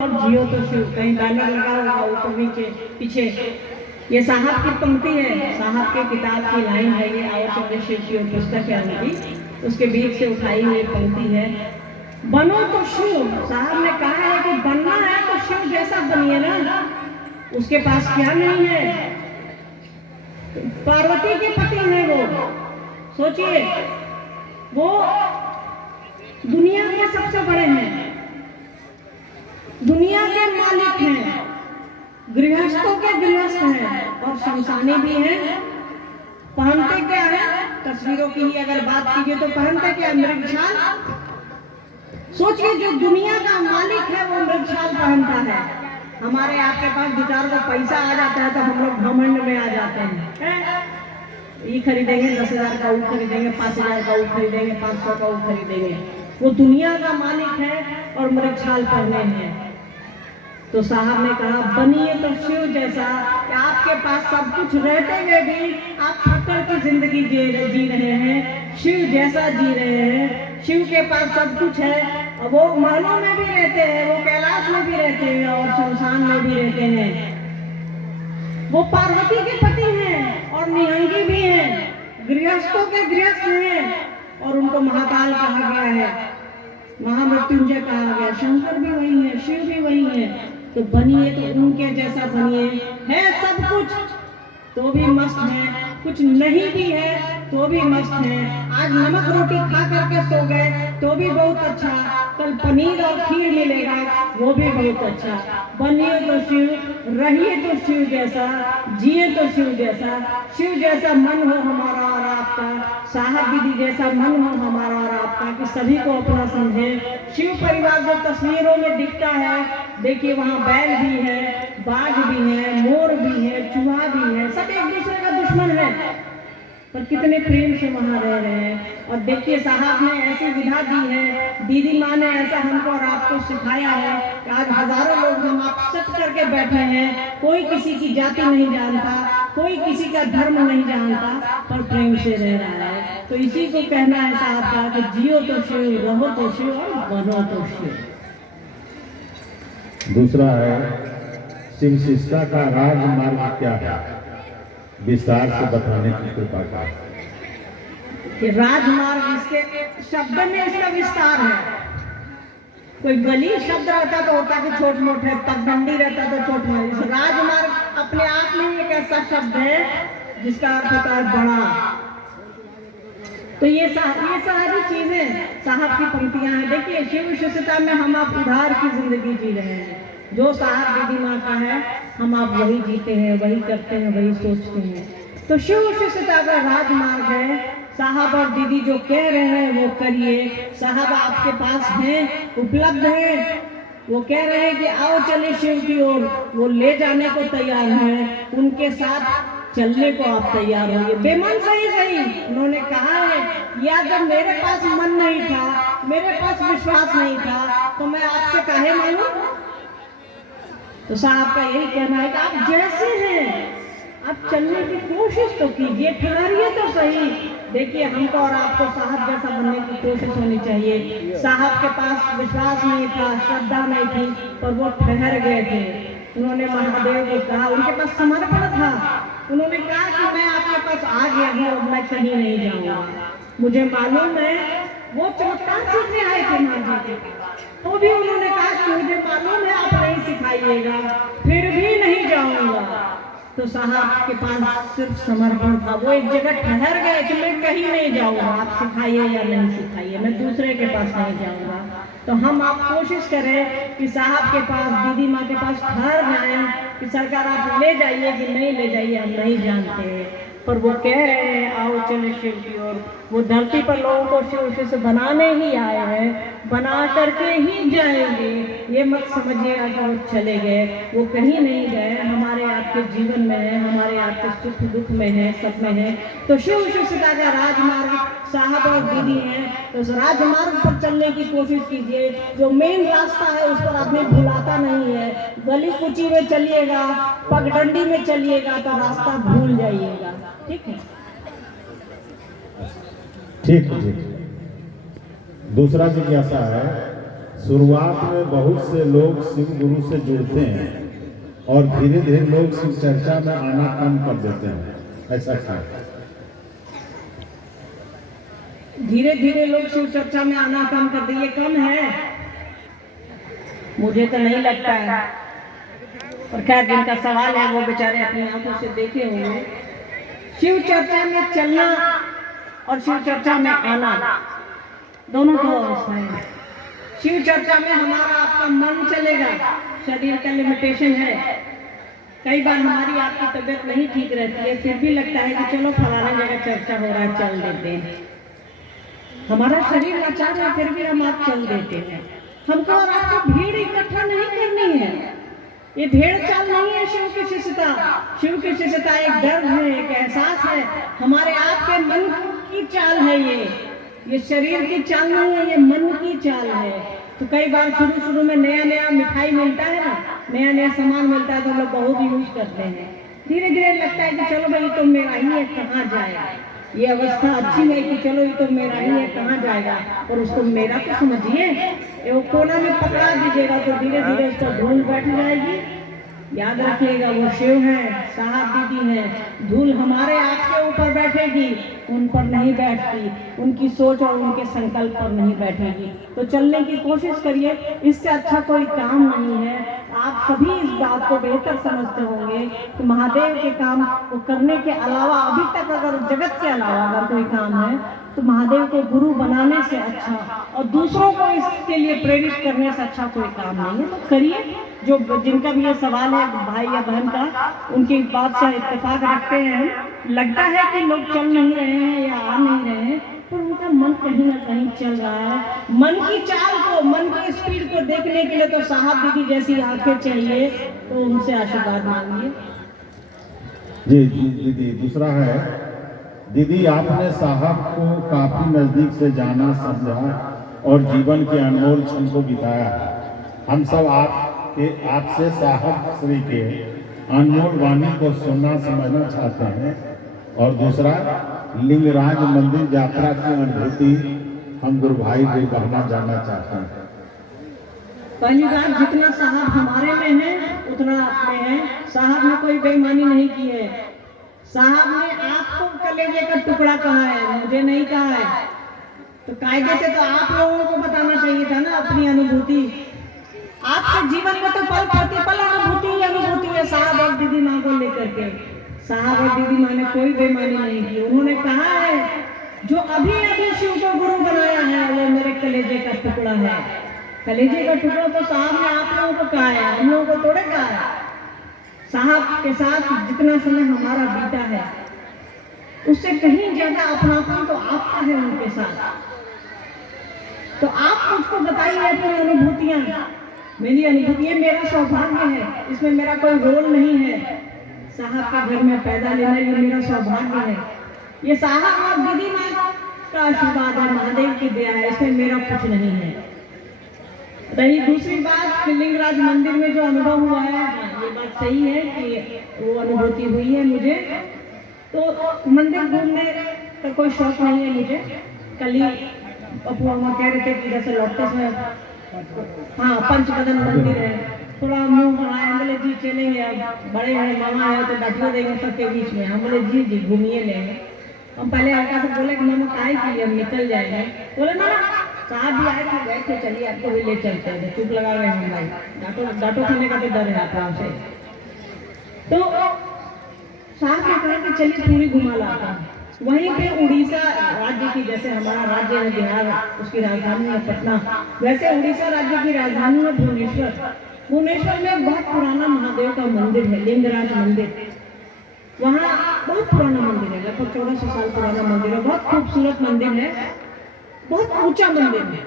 और जियो तो शिव, कहीं बैनर लगा होगा ऊपर नीचे पीछे। ये साहब की पंक्ति है, साहब के किताब की लाइन है, ये आओ चले शिव की पुस्तक है उनकी, उसके बीच से उठाई हुई पंक्ति है। बनो तो शिव, साहब ने कहा है कि बनना है तो शिव जैसा बनिए ना। उसके पास क्या नहीं है, पार्वती के पति हैं वो। सोचिए, वो दुनिया के सबसे बड़े हैं, दुनिया के मालिक हैं, गृहस्थों के गृहस्थ हैं और शमशानी भी हैं। पहनते क्या है, तस्वीरों की ही अगर बात कीजिए तो पहनते क्या, मृगछाल। सोचिए, जो दुनिया का मालिक है वो मृगछाल पहनता है। हमारे आपके पास दो चार को पैसा आ जाता है तो हम लोग घमंड में आ जाते हैं, ये खरीदेंगे 10,000 का, वो खरीदेंगे 5,000 का, वो खरीदेंगे 500 का, वो खरीदेंगे। वो दुनिया का मालिक है और मृगछाल पहने हैं। तो साहब ने कहा बनिए तो शिव जैसा, कि आपके पास सब कुछ रहते हुए भी आप ठक्कर की जिंदगी जी रहे हैं, शिव जैसा जी रहे हैं। शिव के पास सब कुछ है और वो महलों में भी रहते हैं, वो कैलाश में भी रहते हैं और शमशान में भी रहते हैं। वो पार्वती के पति हैं और निहंगी भी हैं, गृहस्थों के गृहस्थ हैं और उनको महाकाल कहा गया है, महामृत्युंजय कहा गया। शंकर भी वही है, शिव भी वही है। तो बनिए तो उनके जैसा बनिए। है सब कुछ तो भी मस्त है, कुछ नहीं भी है तो भी मस्त है। आज नमक रोटी खा करके सो गए तो भी बहुत अच्छा, कल पनीर और खीर मिलेगा वो भी बहुत अच्छा। बनिए तो शिव, रहिए तो शिव जैसा, जिए तो शिव जैसा। शिव जैसा मन हो हमारा और आपका, साहब दीदी जैसा मन हो हमारा और आपका, कि सभी को अपना समझे। शिव परिवार जो तस्वीरों में दिखता है, देखिए वहाँ बैल भी है, बाघ भी है, मोर भी है, चूहा भी है, सब एक दूसरे का दुश्मन है पर कितने प्रेम से वहाँ रह रहे हैं। और देखिए साहब ने ऐसी विधा दी है, दीदी माँ ने ऐसा हमको और आपको सिखाया है कि आज हजारों लोग हम आप सच करके बैठे हैं। कोई किसी की जाति नहीं जानता, कोई किसी का धर्म नहीं जानता, पर प्रेम से रह रहा है। तो इसी को कहना है साहब का कि जियो तो शिव, रहो तो शिव और बनो तो शिव। दूसरा है शिव शिष्टा का राजमार्ग क्या है, विस्तार से बताने की कृपा करें। कि राजमार्ग, इसके शब्द में इसका विस्तार है। कोई गली शब्द रहता तो होता कि छोट मोट है, पगडंडी रहता तो छोट मोट। राजमार्ग अपने आप में एक ऐसा शब्द है जिसका अर्थ होता है बड़ा। तो ये सारी चीजें साहब की पंक्तियां हैं। देखिए शिव शिष्यता में हम आप उधार की जिंदगी जी रहे हैं। जो साहब दीदी माँ का है हम आप वही जीते हैं, वही करते हैं, वही सोचते हैं। तो शिव शिष्यता का राजमार्ग है। साहब और दीदी जो कह रहे हैं वो करिए। साहब आपके पास हैं, उपलब्ध हैं, वो कह रहे हैं कि आओ चले शिव की ओर, वो ले जाने को तैयार हैं, उनके साथ चलने को आप तैयार होइए। बेमन सही सही उन्होंने कहा है, या जब मेरे पास मन नहीं था, मेरे पास विश्वास नहीं था, तो मैं आपसे काहे मानूं। तो साहब का यही कहना है कि आप जैसे हैं आप चलने की कोशिश तो कीजिए, ठहरिए तो सही। देखिए हमको और आपको साहब जैसा बनने की कोशिश होनी चाहिए। साहब के पास विश्वास नहीं था, श्रद्धा नहीं थी, पर वो ठहर गए थे। उन्होंने महादेव को कहा, उनके पास समर्पण था। उन्होंने कहा कि मैं आपके पास आ गया हूँ, अब मैं कहीं नहीं जाऊंगा। मुझे मालूम है वो चमत्कार सीखने आए थे माँ जी के पास, तो भी उन्होंने कहा कि मुझे मालूम है आप नहीं सिखाइएगा, फिर भी नहीं जाऊंगा। तो साहब के पास सिर्फ समर्पण था। वो एक जगह ठहर गए कि मैं कहीं नहीं जाऊंगा, आप सिखाइए या नहीं सिखाइए, मैं दूसरे के पास नहीं जाऊंगा। तो हम आप कोशिश करें कि साहब के पास, दीदी माँ के पास ठहर जाएं कि सरकार आप ले जाइए कि नहीं ले जाइए हम नहीं जानते, पर वो कह रहे हैं आओ चले शिव की ओर। वो धरती पर लोगों को शिव से बनाने ही आए हैं, बना करके ही जाएंगे। ये मत समझिएगा कि वो चले गए, वो कहीं नहीं गए, हमारे आपके जीवन में है, हमारे आपके सुख दुख में है, सब में है। तो शिव शिष्यता का राजमार्ग साहब और दीदी हैं, तो उस राजमार्ग पर चलने की कोशिश कीजिए। जो मेन रास्ता है उस पर आपने भुलाता नहीं है। गली कुची में चलिएगा, पगडंडी में चलिएगा तो रास्ता भूल जाइएगा। ठीक है, ठीक है। दूसरा जिज्ञासा है शुरुआत में बहुत से लोग शिव गुरु से जुड़ते हैं और धीरे धीरे लोग शिव चर्चा में आना कम कर देते हैं, ऐसा क्या? धीरे धीरे लोग शिव चर्चा में आना कम कर दिए, कम है? मुझे तो नहीं लगता है। और खैर जिनका सवाल है वो बेचारे अपनी आंखों से देखे होंगे। शिव चर्चा में चलना और शिव चर्चा में आना दोनों दो अवस्थाएं हैं। शिव चर्चा में हमारा आपका मन चलेगा, शरीर का लिमिटेशन है। कई बार हमारी आपकी तबीयत नहीं ठीक रहती है, फिर भी लगता है कि चलो फलाना जगह चर्चा हो रहा है, चल देते हैं। हमारा शरीर लाचार है, फिर भी हम आप चल देते हैं। हमको और आपको भीड़ इकट्ठा नहीं करनी है। ये भेड़ चाल नहीं है शिव की शिष्यता। शिव की शिष्यता एक दर्द है, एक एहसास है, हमारे आपके मन की चाल है। ये शरीर की चाल नहीं है, ये मन की चाल है। तो कई बार शुरू में नया नया मिठाई मिलता है ना, नया नया सामान मिलता है तो लोग बहुत यूज करते हैं। धीरे धीरे लगता है कि चलो भाई तो मेरा ही है, कहाँ जाएगा। ये अवस्था अच्छी है कि चलो ये तो मेरा ही है, कहाँ जाएगा। और उसको मेरा तो समझिए, वो कोना में पकड़ा दीजिएगा तो धीरे धीरे उसको धूल बैठ जाएगी। याद रखिएगा वो शिव है, साहब दीदी है। धूल हमारे आपके ऊपर बैठेगी, उन पर नहीं बैठती। उनकी सोच और उनके संकल्प पर नहीं बैठेगी। तो चलने की कोशिश करिए, इससे अच्छा कोई काम नहीं है। आप सभी इस बात को बेहतर समझते होंगे कि महादेव के काम को करने के अलावा अभी तक अगर जगत के अलावा अगर कोई काम है तो महादेव को गुरु बनाने से अच्छा और दूसरों को इसके लिए प्रेरित करने से अच्छा कोई काम नहीं है। तो करिए। जो जिनका भी ये सवाल है भाई या बहन का, उनकी बात से इत्तेफाक रखते हैं। लगता है कि लोग चल नहीं रहे हैं या आ नहीं रहे हैं, पर उनका मन कहीं ना कहीं चल रहा है। मन की चाल को, मन की स्पीड को देखने के लिए तो साहब दीदी जैसी आंखें चाहिए, तो उनसे आशीर्वाद मांगिए। जी दीदी, दूसरा है, दीदी आपने साहब को काफी नजदीक से जाना, समझा और जीवन के अनमोल क्षण को बिताया। हम सब आपसे साहब श्री के अनमोल वाणी को सुनना समझना चाहते हैं। और दूसरा, लिंगराज मंदिर यात्रा की अनुभूति हम गुरु भाई से कहना जानना चाहते हैं। पहली बात, जितना साहब हमारे में है उतना आप में है। साहब ने कोई बेईमानी नहीं की है। साहब ने आपको कलेजे का टुकड़ा कहा है, मुझे नहीं कहा है। तो कायदे से तो आप लोगों को बताना चाहिए था ना अपनी अनुभूति। आपके जीवन में तो पल प्रतिपल अनुभूति है साहब और दीदी माँ को लेकर के। साहब और दीदी माँ ने कोई बेईमानी नहीं की। उन्होंने कहा है जो अभी अभी शिव को गुरु बनाया है वो मेरे कलेजे का टुकड़ा है। कलेजे का टुकड़ा तो साहब ने आप लोगों को कहा है, हम लोगों को थोड़े कहा है। साहब के साथ जितना समय हमारा बीता है उससे कहीं ज्यादा अपनापन तो आपका है उनके साथ। तो आप मुझको बताइए अपनी अनुभूतियां। मेरी अनुभूतियां मेरा सौभाग्य है, इसमें मेरा कोई रोल नहीं है। साहब के घर में पैदा लेना ये मेरा सौभाग्य है। ये साहब और दीदी माँ का आशीर्वाद है, महादेव की दया है, इसमें मेरा कुछ नहीं है। रही दूसरी बात, लिंगराज मंदिर में जो अनुभव हुआ है, ये बात सही है कि वो अनुभूति हुई है मुझे। तो मंदिर घूमने का कोई शौक नहीं है मुझे। कल ही अपू अम्मा कह रहे थे कि जैसे लौटते समय, हाँ पंचबदन मंदिर है, थोड़ा मुंह बनाए, बोले जी चलेंगे, अब बड़े हैं मामा है तो डटवा देंगे सबके बीच में। हम बोले जी जी घूमिए लेंगे। हम पहले हल्का से बोले कि मामा काहे के लिए हम निकल जाएंगे। बोले ना साहब भी आए थे, गए थे, चलिए आपको भी ले चलते हैं। चुप लगा गए हम भाई, डांटो खाने का तो डर है आपका से। तो साहब ने कहा कि चलिए पूरी घुमा लाता हूँ। वहीं पे उड़ीसा राज्य की, जैसे हमारा राज्य है बिहार, उसकी राजधानी है पटना, वैसे उड़ीसा राज्य की राजधानी है भुवनेश्वर। भुवनेश्वर में बहुत पुराना महादेव का मंदिर है, लिंगराज मंदिर। वहाँ बहुत पुराना मंदिर है, लगभग 1400 साल पुराना मंदिर है। बहुत खूबसूरत मंदिर है, बहुत ऊंचा मंदिर है।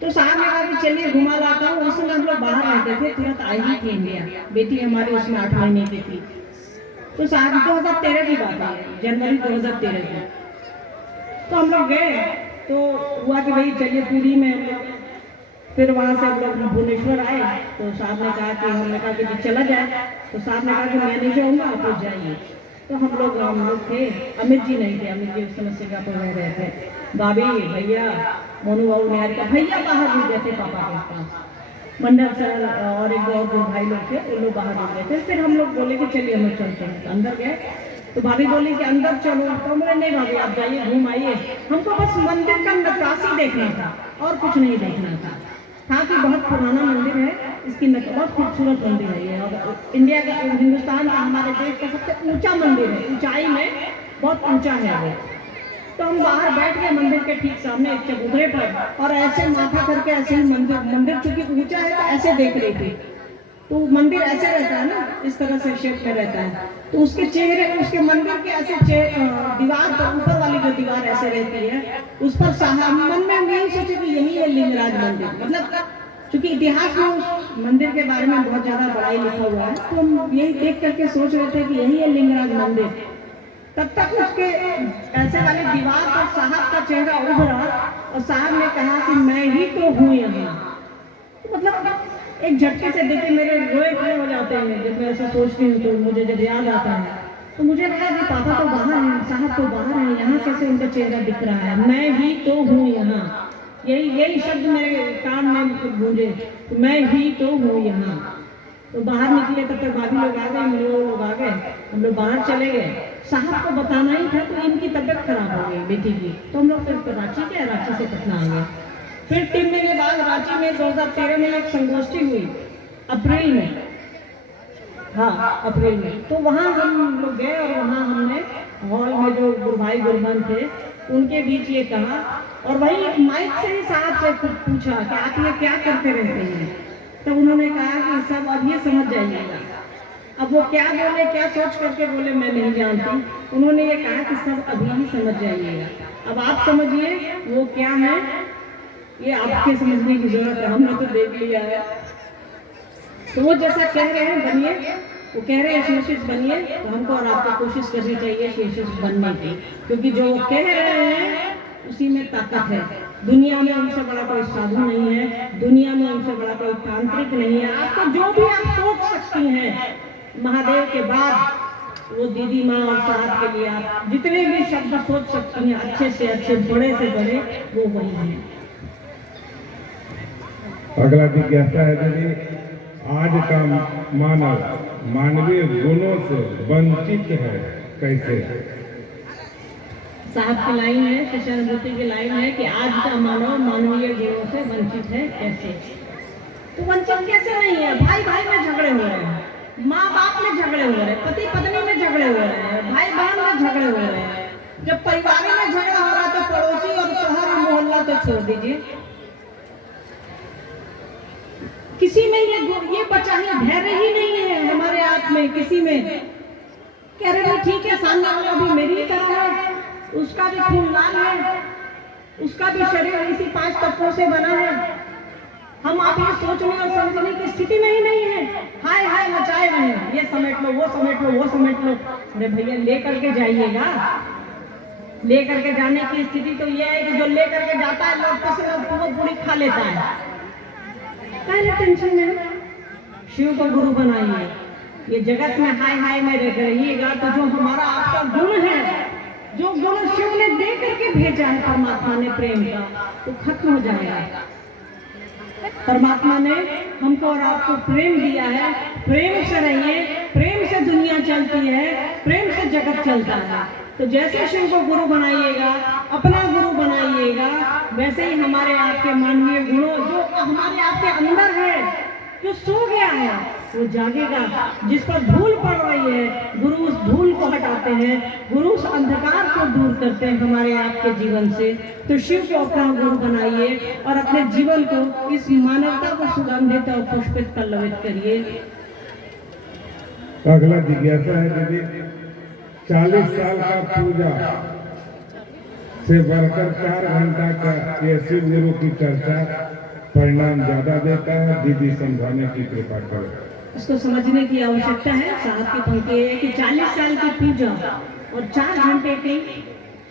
तो साहब ने कहा कि चलिए घुमा लाता हूँ। उस समय हम लोग बाहर रहते थे, तुरंत आई ही थी इंडिया, बेटी हमारी उसमें 8 महीने की थी। तो साहब 2013 की बात है, जनवरी 2013 की। तो हम लोग गए, तो हुआ कि भाई चलिए पूरी में हम लोग, फिर वहाँ से हम लोग भुवनेश्वर आए। तो साहब ने कहा कि, हमने कहा कि चला जाए। तो साहब ने कहा कि मैं नहीं जाऊँगा, आप लोग जाइए। तो हम लोग थे, अमित जी नहीं थे, अमित जी उस समय सिंगापुर में रहे थे। भाभी भैया मोनू बाबू निहार का भैया बाहर रुक गए थे पापा के पास, मंडल सर और एक दो और दो भाई लोग थे, वो लोग बाहर रुक गए थे। फिर हम लोग बोले कि चलिए हम लोग चलते हैं, तो अंदर गए तो भाभी बोली कि अंदर चलो, तो बोले नहीं भाभी आप जाइए घूम आइए, हमको बस मंदिर का नक्काशी देखना था और कुछ नहीं देखना था कि बहुत पुराना मंदिर है, इसकी बहुत खूबसूरत मंदिर है ये, और इंडिया का हिंदुस्तान का हमारे देश का सबसे ऊंचा मंदिर है, ऊंचाई में बहुत ऊंचा है वो। तो हम बाहर बैठ गए मंदिर के ठीक सामने एक चबूतरे पर, और ऐसे माथा करके ऐसे ही मंदिर चूंकि ऊंचा है तो ऐसे देख रही थी। तो मंदिर ऐसे रहता है ना, इस तरह से शेप में रहता है, तो उसके चेहरे, उसके मंदिर के ऐसे दीवार पर, ऊपर वाली जो दीवार ऐसे रहती है उस पर मन में हम यही सोचे कि यही है लिंगराज मंदिर। मतलब चूंकि इतिहास में उस मंदिर के बारे में बहुत ज्यादा बड़ाई लिखा हुआ है, तो हम यही देख करके सोच रहे थे कि यही है लिंगराज मंदिर। तब तक उसके ऐसे वाली दीवार पर साहब का चेहरा उभरा और साहब ने कहा कि मैं ही तो हूँ यहाँ। तो मतलब एक झटके से देखे मेरे रोए खड़े हो जाते हैं जब मैं ऐसा सोचती हूँ, तो मुझे जब याद आता है तो मुझे लगा कि पापा तो बाहर हैं, साहब तो बाहर हैं, यहाँ कैसे उनका चेहरा दिख रहा है, मैं ही तो हूँ यहाँ। यही शब्द मेरे कान में गूंजे, तो मैं ही तो हूँ यहाँ। तो बाहर निकले तब तक भाभी लोग आ गए, मेरे लोग आ गए, हम लोग बाहर चले गए। साहब को बताना ही था, तो इनकी तबीयत खराब हो गई बेटी की, तो हम लोग फिर रांची गए, रांची से पटना आ गए। फिर 3 महीने बाद रांची में 2013 में एक संगोष्ठी हुई, अप्रैल में, हाँ अप्रैल में। तो वहाँ हम लोग गए और वहाँ हमने हॉल में जो गुरु भाई गुरबन थे उनके बीच ये कहा, और वही माइक से ही साहब से पूछा कि आप ये क्या करते रहते हैं। तो उन्होंने कहा कि सब अब ये समझ जाइएगा। अब वो क्या बोले, क्या सोच करके बोले मैं नहीं जानती, उन्होंने ये कहा कि सब अभी ही समझ जाइएगा। अब आप समझिए वो क्या है, ये आपके समझने की जरूरत है, हमने तो देख लिया है। तो वो जैसा कह रहे हैं बनिए, वो कह रहे हैं यीशु बनिए, तो हमको और आपको कोशिश करनी चाहिए यीशु बनने की, क्योंकि जो वो कह रहे हैं उसी में ताकत है। दुनिया में उनसे बड़ा कोई साधु नहीं है, दुनिया में उनसे बड़ा कोई तांत्रिक नहीं है। आपको जो भी आप सोच सकती हैं महादेव के बाद, वो दीदी माँ और साहब के लिए आप जितने भी शब्द सोच सकती हैं अच्छे से अच्छे, बड़े से बड़े, वो वही हैं। अगला जिज्ञासा है दीदी, आज का मानव मानवीय गुणों से वंचित है कैसे? साहब की लाइन है, कृष्णानुभूति की लाइन है कि आज का मानव मानवीय गुणों से वंचित है कैसे। तो वंचित कैसे नहीं है? भाई भाई में झगड़े हो रहे हैं, माँ बाप में झगड़े हो रहे हैं, पति पत्नी में झगड़े हो रहे हैं, भाई बहन में झगड़े हो रहे हैं। जब परिवार में झगड़ा हो रहा है तो पड़ोसी और शहर और मोहल्ला तो छोड़ दीजिए, किसी में ये बचा ही धैर्य ही नहीं है हमारे आप में। किसी में कह रहे हैं ठीक है, सामने वाला भी मेरी तरह है, उसका भी खून लाल है, उसका भी शरीर इसी 5 तत्वों से बना है। हम आप ये सोचने और समझने की स्थिति में ही नहीं है, हाय हाय मचाए रहे हैं, ये समेट लो, वो समेट लो, वो समेट लो। अरे भैया लेकर के जाइएगा, लेकर के जाने की स्थिति तो ये है कि जो लेकर के जाता है लौटते से वो पूरी खा लेता है। पहले टेंशन में शिव को गुरु बनाइए, ये जगत में हाय हाय में रह रहिएगा तो जो हमारा आपका गुण है, जो गुण शिव ने दे करके भेजा है परमात्मा ने प्रेम का, तो खत्म हो जाएगा। परमात्मा ने हमको और आपको प्रेम दिया है, प्रेम से रहिए, प्रेम से दुनिया चलती है, प्रेम से जगत चलता है। तो जैसे शिव को गुरु बनाइएगा, अपना गुरु बनाइएगा, वैसे ही हमारे आपके मानवीय गुणों जो हमारे आपके अंदर है, जो सो गया है वो जागेगा। जिस पर धूल पड़ रही है, गुरु उस धूल को हटाते हैं, गुरु उस अंधकार को दूर करते हैं हमारे आपके जीवन से। तो शिव को अपना गुरु बनाइए और अपने जीवन को, इस मानवता को सुगंधित और पुष्पित पल्लवित करिए। अगला जिज्ञासा है दीदी, 40 साल का पूजा से बढ़कर 4 घंटा का ये शिव गुरु की चर्चा परिणाम ज्यादा देता है, दीदी समझाने की कृपा करें। इसको समझने की आवश्यकता है। साहब की पंक्ति है कि 40 साल की पूजा और 4 घंटे की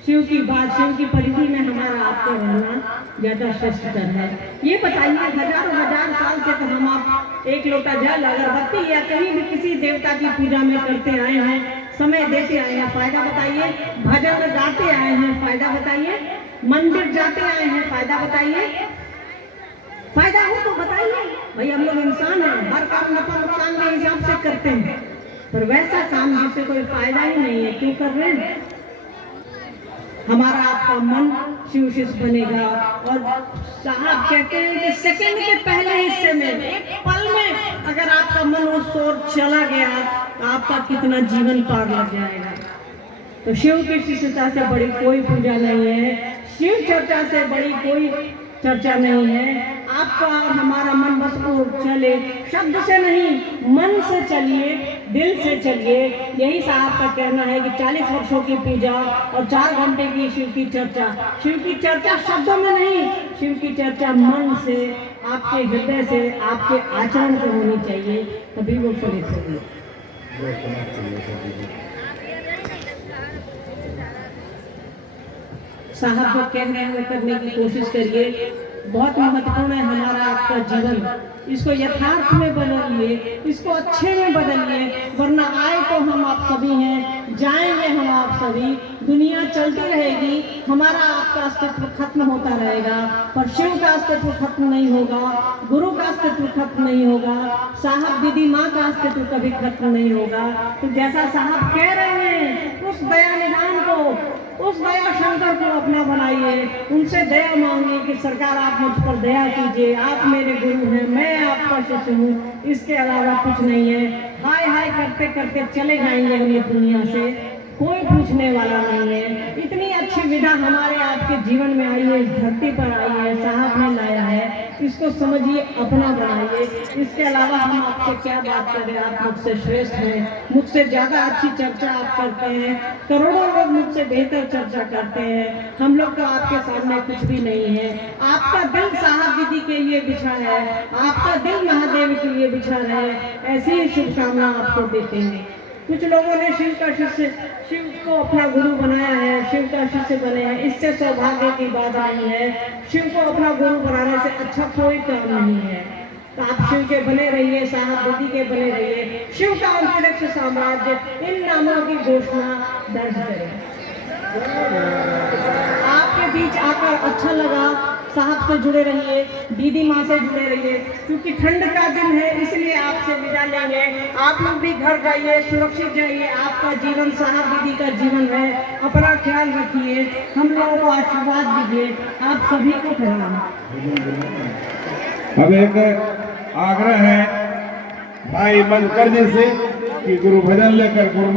शिव की बात, शिव की परिधि में हमारा आपका रहना ज्यादा श्रेष्ठतर है। ये बताइए, हजार साल से तो हम आप एक लोटा जल, अगरबत्ती या कहीं भी किसी देवता की पूजा में करते आए हैं, समय देते आए हैं, फायदा बताइए। भजन गाते आए हैं, फायदा बताइए। मंदिर जाते आए हैं, फायदा बताइए, फायदा हो तो बताइए। भाई हम लोग इंसान हैं, हर काम नफा नुकसान के हिसाब से करते हैं, पर वैसा काम जिससे कोई फायदा ही नहीं है क्यों कर रहे हैं? हमारा आपका मन शिव शिष्य बनेगा। और साहब कहते हैं कि सेकंड के पहले हिस्से में, एक पल में अगर आपका मन उस ओर चला गया तो आपका कितना जीवन पार लग जाएगा। तो शिव की शिष्यता से बड़ी कोई पूजा नहीं है, शिव चर्चा से बड़ी कोई चर्चा नहीं है। आपका और हमारा मन बस वो चले, शब्द से नहीं मन से चलिए, दिल से चलिए। यही साहब का कहना है कि 40 वर्षों की पूजा और 4 घंटे की शिव की चर्चा। शिव की चर्चा शब्दों में नहीं, शिव की चर्चा मन से, आपके हृदय से, आपके आचरण से होनी चाहिए, तभी वो फलित होगी। साहब जो कह रहे हैं वो करने की कोशिश करिए। बहुत महत्वपूर्ण है हमारा आपका जीवन, इसको यथार्थ में बदलिए, इसको अच्छे में बदलिए, वरना आए तो हम आप सभी हैं, जाएंगे हम आप सभी। दुनिया चलती रहेगी, हमारा आपका अस्तित्व खत्म होता रहेगा, पर शिव का अस्तित्व खत्म नहीं होगा, गुरु का अस्तित्व खत्म नहीं होगा, साहब दीदी माँ का अस्तित्व कभी खत्म नहीं होगा। तो जैसा साहब कह रहे हैं, उस दया निधान को, उस दया शंकर को अपना बनाइए, उनसे दया मांगिए कि सरकार आप मुझ पर दया कीजिए, आप मेरे गुरु हैं, मैं आपका शिष्य हूँ, इसके अलावा कुछ नहीं है। हाय हाय करते करते चले जाएंगे हम ये दुनिया से, कोई पूछने वाला नहीं है। इतनी अच्छी विधा हमारे आपके जीवन में आई है, इस धरती पर आई है, साहब ने लाया है, इसको समझिए, अपना बनाइए। इसके अलावा हम आपसे क्या बात करें, आप मुझसे श्रेष्ठ हैं, मुझसे ज्यादा अच्छी चर्चा आप करते हैं, करोड़ों लोग मुझसे बेहतर चर्चा करते हैं, हम लोग तो आपके सामने कुछ भी नहीं है। आपका दिल साहब दीदी के लिए बिछा है, आपका दिल महादेव के लिए बिछा है, ऐसी ही शुभकामना आपको देते हैं। कुछ लोगों ने शिव का शिष्य, शिव को अपना गुरु बनाया है, शिव का शिष्य बने हैं, इससे सौभाग्य की बात नहीं है। शिव को अपना गुरु बनाने से अच्छा कोई काम नहीं है। तो आप शिव के बने रहिए, साहब दीदी के बने रहिए, शिव का अंतरिक्ष साम्राज्य इन नामों की घोषणा दर्ज करें। आपके बीच आकर अच्छा लगा, साहब से जुड़े रहिए, दीदी माँ से जुड़े रहिए, क्योंकि ठंड का दिन है इसलिए आपसे विदा लेंगे। आप लोग भी घर जाइए, सुरक्षित जाइए, आपका जीवन साहब दीदी का जीवन है, अपना ख्याल रखिए, हम लोगों को आशीर्वाद दीजिए। आप सभी को प्रणाम। अब एक आग्रह है भाई मधुकर जी से कि गुरु भजन लेकर गुरु